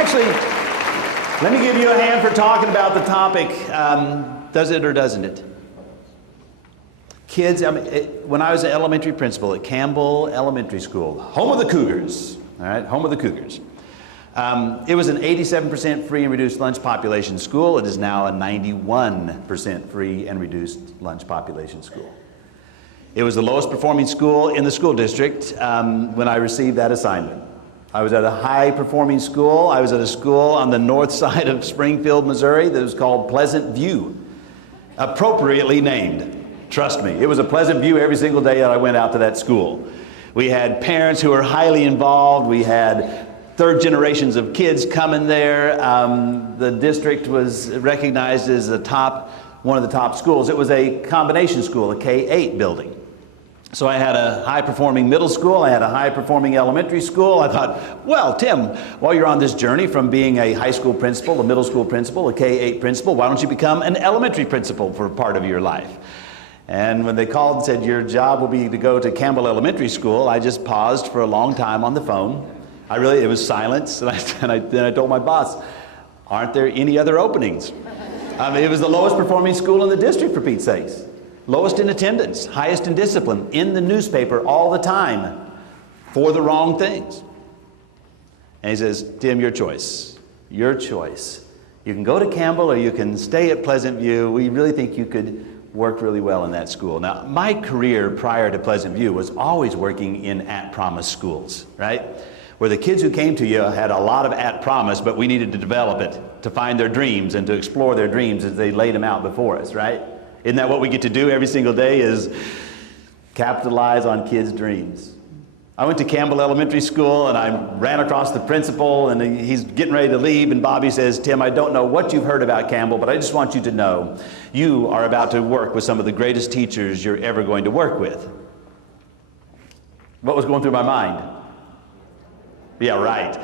actually, let me give you a hand for talking about the topic, does it or doesn't it? Kids, when I was an elementary principal at Campbell Elementary School, home of the Cougars, all right, home of the Cougars. It was an 87% free and reduced lunch population school. It is now a 91% free and reduced lunch population school. It was the lowest performing school in the school district when I received that assignment. I was at a high performing school. I was at a school on the north side of Springfield, Missouri that was called Pleasant View, appropriately named. Trust me, it was a pleasant view every single day that I went out to that school. We had parents who were highly involved. We had third generations of kids coming there. The district was recognized as one of the top schools. It was a combination school, a K-8 building. So I had a high-performing middle school, I had a high-performing elementary school. I thought, well, Tim, while you're on this journey from being a high school principal, a middle school principal, a K-8 principal, why don't you become an elementary principal for part of your life? And when they called and said, your job will be to go to Campbell Elementary School, I just paused for a long time on the phone. It was silence, and then I told my boss, aren't there any other openings? It was the lowest performing school in the district, for Pete's sakes. Lowest in attendance, highest in discipline, in the newspaper all the time for the wrong things. And he says, Tim, your choice. Your choice. You can go to Campbell or you can stay at Pleasant View. We really think you could work really well in that school. Now, my career prior to Pleasant View was always working in at-promise schools, right? Where the kids who came to you had a lot of at-promise, but we needed to develop it to find their dreams and to explore their dreams as they laid them out before us, right? Isn't that what we get to do every single day, is capitalize on kids' dreams? I went to Campbell Elementary School and I ran across the principal and he's getting ready to leave, and Bobby says, Tim, I don't know what you've heard about Campbell, but I just want you to know you are about to work with some of the greatest teachers you're ever going to work with. What was going through my mind? Yeah, right.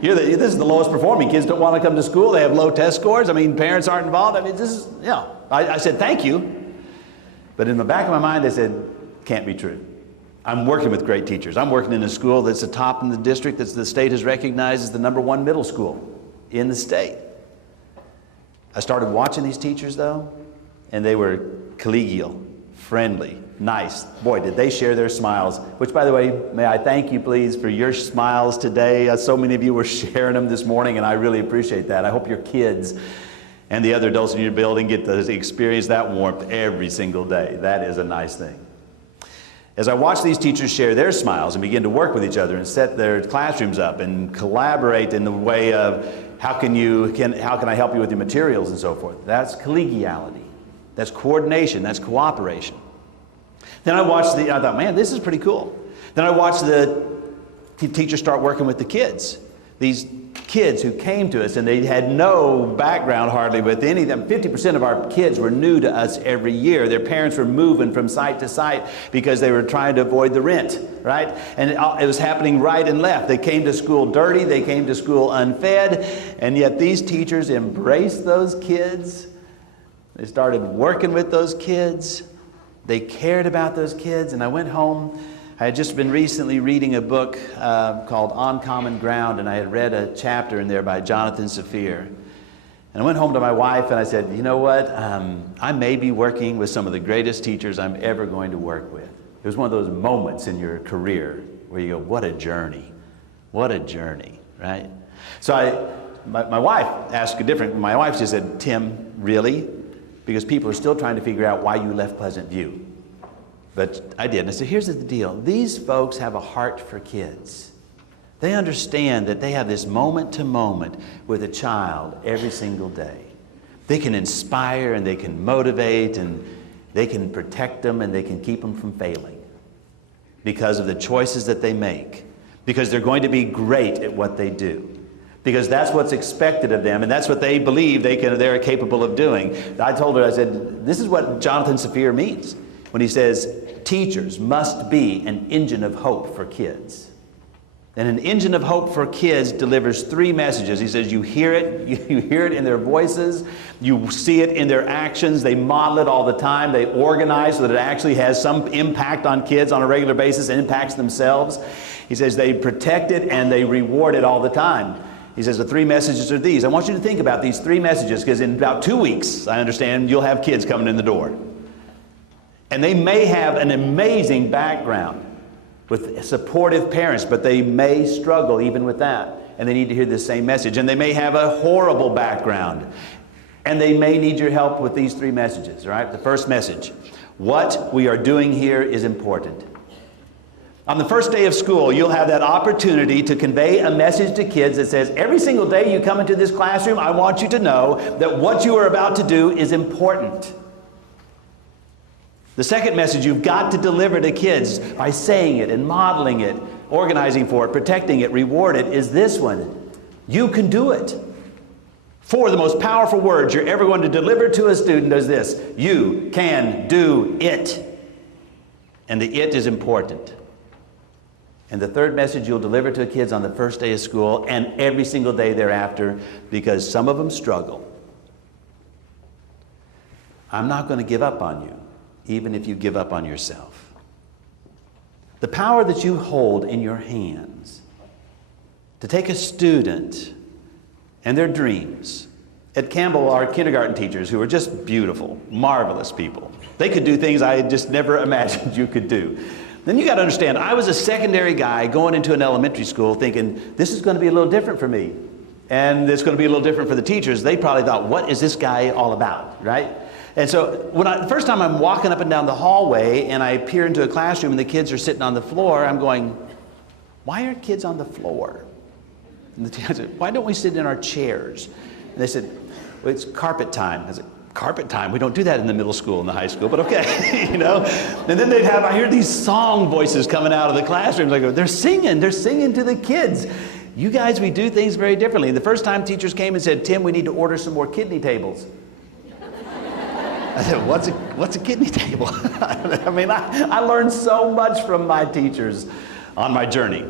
This is the lowest performing. Kids don't want to come to school. They have low test scores. Parents aren't involved. This is, I said, thank you. But in the back of my mind, I said, can't be true. I'm working with great teachers. I'm working in a school that's the top in the district, that the state has recognized as the #1 middle school in the state. I started watching these teachers, though, and they were collegial, friendly, nice. Boy, did they share their smiles. Which, by the way, may I thank you, please, for your smiles today. So many of you were sharing them this morning, and I really appreciate that. I hope your kids and the other adults in your building get to experience that warmth every single day. That is a nice thing. As I watch these teachers share their smiles and begin to work with each other and set their classrooms up and collaborate in the way of how can I help you with your materials and so forth, that's collegiality. That's coordination. That's cooperation. Then I thought, man, this is pretty cool. Then I watched the teachers start working with the kids. These kids who came to us and they had no background hardly with any of them. 50% of our kids were new to us every year. Their parents were moving from site to site because they were trying to avoid the rent, right? And it was happening right and left. They came to school dirty. They came to school unfed. And yet these teachers embraced those kids. They started working with those kids. They cared about those kids. And I went home. I had just been recently reading a book called On Common Ground, and I had read a chapter in there by Jonathan Safir. And I went home to my wife and I said, you know what? I may be working with some of the greatest teachers I'm ever going to work with. It was one of those moments in your career where you go, what a journey. What a journey, right? So my wife asked my wife just said, Tim, really? Because people are still trying to figure out why you left Pleasant View. But I did. And I said, here's the deal. These folks have a heart for kids. They understand that they have this moment to moment with a child every single day. They can inspire and they can motivate and they can protect them and they can keep them from failing because of the choices that they make. Because they're going to be great at what they do. Because that's what's expected of them, and that's what they believe they're capable of doing. I told her, I said, this is what Jonathan Safir means when he says, teachers must be an engine of hope for kids. And an engine of hope for kids delivers 3 messages. He says, you hear it in their voices, you see it in their actions, they model it all the time, they organize so that it actually has some impact on kids on a regular basis and impacts themselves. He says they protect it and they reward it all the time. He says the 3 messages are these. I want you to think about these 3 messages, because in about 2 weeks, I understand, you'll have kids coming in the door. And they may have an amazing background with supportive parents, but they may struggle even with that. And they need to hear the same message. And they may have a horrible background. And they may need your help with these 3 messages, right? The first message, what we are doing here is important. On the first day of school, you'll have that opportunity to convey a message to kids that says, every single day you come into this classroom, I want you to know that what you are about to do is important. The second message you've got to deliver to kids by saying it and modeling it, organizing for it, protecting it, reward it, is this one. You can do it. 4 of the most powerful words you're ever going to deliver to a student is this: you can do it. And the it is important. And the third message you'll deliver to kids on the first day of school and every single day thereafter, because some of them struggle. I'm not going to give up on you, even if you give up on yourself. The power that you hold in your hands to take a student and their dreams. At Campbell, our kindergarten teachers, who are just beautiful, marvelous people, they could do things I had just never imagined you could do. Then you got to understand, I was a secondary guy going into an elementary school thinking, this is going to be a little different for me. And it's going to be a little different for the teachers. They probably thought, what is this guy all about, right? And so the first time I'm walking up and down the hallway and I peer into a classroom and the kids are sitting on the floor, I'm going, why are kids on the floor? And the teacher said, why don't we sit in our chairs? And they said, well, it's carpet time. I said, carpet time? We don't do that in the middle school and the high school, but okay, you know. And then I hear these song voices coming out of the classrooms. I go, they're singing to the kids. You guys, we do things very differently. The first time teachers came and said, Tim, we need to order some more kidney tables. I said, what's a kidney table? I mean, I learned so much from my teachers on my journey.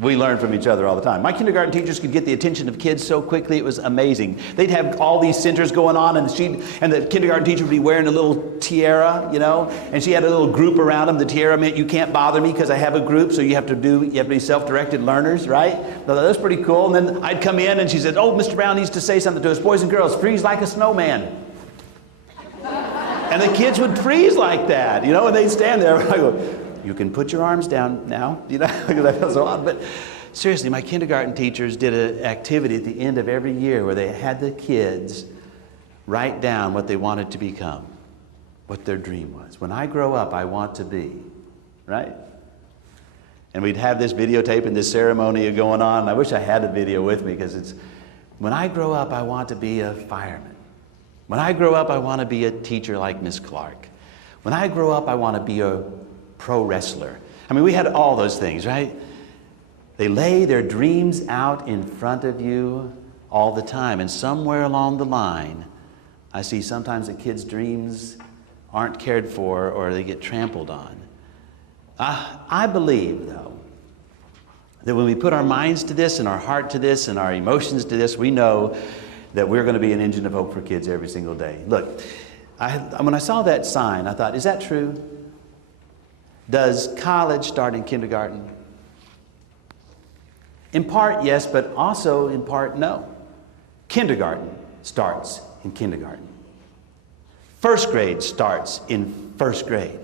We learn from each other all the time. My kindergarten teachers could get the attention of kids so quickly, it was amazing. They'd have all these centers going on, and the kindergarten teacher would be wearing a little tiara, you know, and she had a little group around them. The tiara meant you can't bother me because I have a group, so you have to be self-directed learners, right? So that was pretty cool. And then I'd come in and she said, oh, Mr. Brown needs to say something to us. Boys and girls, freeze like a snowman. And the kids would freeze like that, you know, and they'd stand there. I go, you can put your arms down now, you know, because I felt so odd. But seriously, my kindergarten teachers did an activity at the end of every year where they had the kids write down what they wanted to become, what their dream was. When I grow up, I want to be, right? And we'd have this videotape and this ceremony going on. I wish I had a video with me, because it's, when I grow up, I want to be a fireman. When I grow up, I want to be a teacher like Miss Clark. When I grow up, I want to be a pro wrestler. I mean, we had all those things, right? They lay their dreams out in front of you all the time. And somewhere along the line, I see sometimes the kids' dreams aren't cared for or they get trampled on. I believe, though, that when we put our minds to this and our heart to this and our emotions to this, we know that we're going to be an engine of hope for kids every single day. Look, when I saw that sign, I thought, is that true? Does college start in kindergarten? In part, yes, but also in part, no. Kindergarten starts in kindergarten. First grade starts in first grade.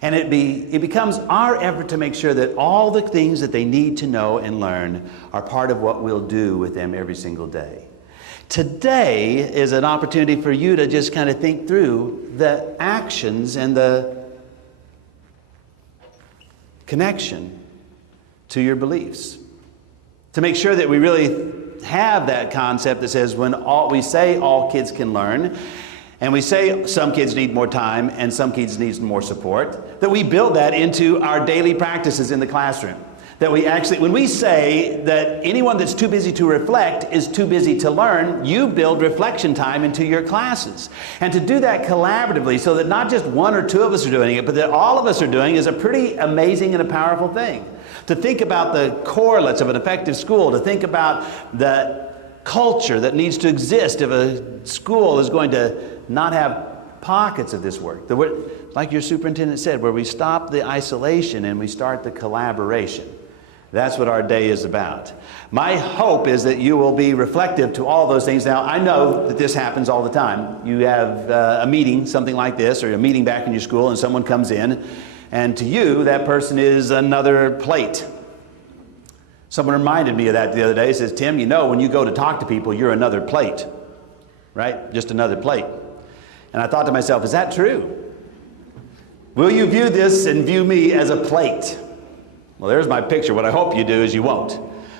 And it becomes our effort to make sure that all the things that they need to know and learn are part of what we'll do with them every single day. Today is an opportunity for you to just kind of think through the actions and the connection to your beliefs. To make sure that we really have that concept that says when we say all kids can learn, and we say some kids need more time and some kids need more support, that we build that into our daily practices in the classroom. That we actually, when we say that anyone that's too busy to reflect is too busy to learn, you build reflection time into your classes. And to do that collaboratively so that not just 1 or 2 of us are doing it, but that all of us are doing is a pretty amazing and a powerful thing. To think about the correlates of an effective school, to think about the culture that needs to exist if a school is going to not have pockets of this work. Like your superintendent said, where we stop the isolation and we start the collaboration. That's what our day is about. My hope is that you will be reflective to all those things. Now, I know that this happens all the time. You have a meeting, something like this, or a meeting back in your school, and someone comes in, and to you, that person is another plate. Someone reminded me of that the other day. He says, Tim, you know, when you go to talk to people, you're another plate, right? Just another plate. And I thought to myself, is that true? Will you view this and view me as a plate? Well, there's my picture. What I hope you do is you won't.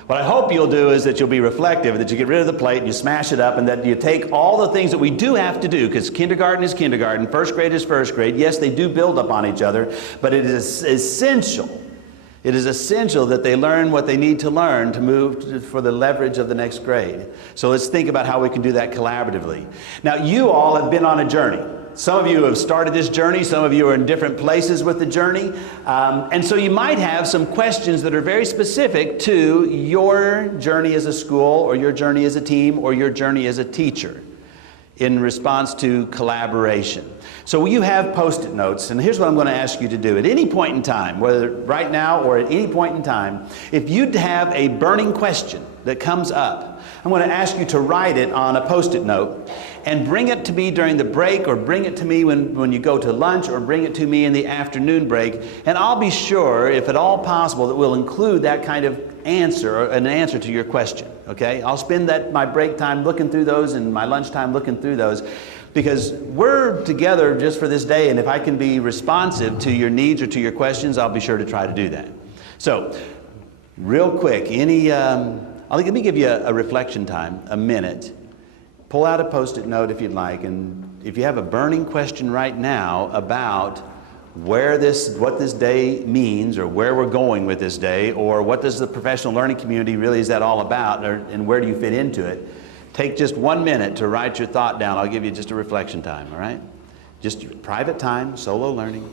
What I hope you'll do is that you'll be reflective, that you get rid of the plate and you smash it up, and that you take all the things that we do have to do, because kindergarten is kindergarten, first grade is first grade. Yes, they do build up on each other, but it is essential. It is essential that they learn what they need to learn to move for the leverage of the next grade. So let's think about how we can do that collaboratively. Now, you all have been on a journey. Some of you have started this journey. Some of you are in different places with the journey. And so you might have some questions that are very specific to your journey as a school, or your journey as a team, or your journey as a teacher in response to collaboration. So you have Post-it notes, and here's what I'm going to ask you to do. At any point in time, whether right now or at any point in time, if you'd have a burning question that comes up, I'm going to ask you to write it on a Post-it note and bring it to me during the break, or bring it to me when you go to lunch, or bring it to me in the afternoon break. And I'll be sure, if at all possible, that we'll include that kind of answer, or an answer to your question, okay? I'll spend my break time looking through those and my lunch time looking through those, because we're together just for this day, and if I can be responsive to your needs or to your questions, I'll be sure to try to do that. So, real quick, let me give you a reflection time, a minute. Pull out a Post-it note if you'd like, and if you have a burning question right now about what this day means, or where we're going with this day, or what does the professional learning community really is that all about, and where do you fit into it, take just 1 minute to write your thought down. I'll give you just a reflection time, all right? Just private time, solo learning.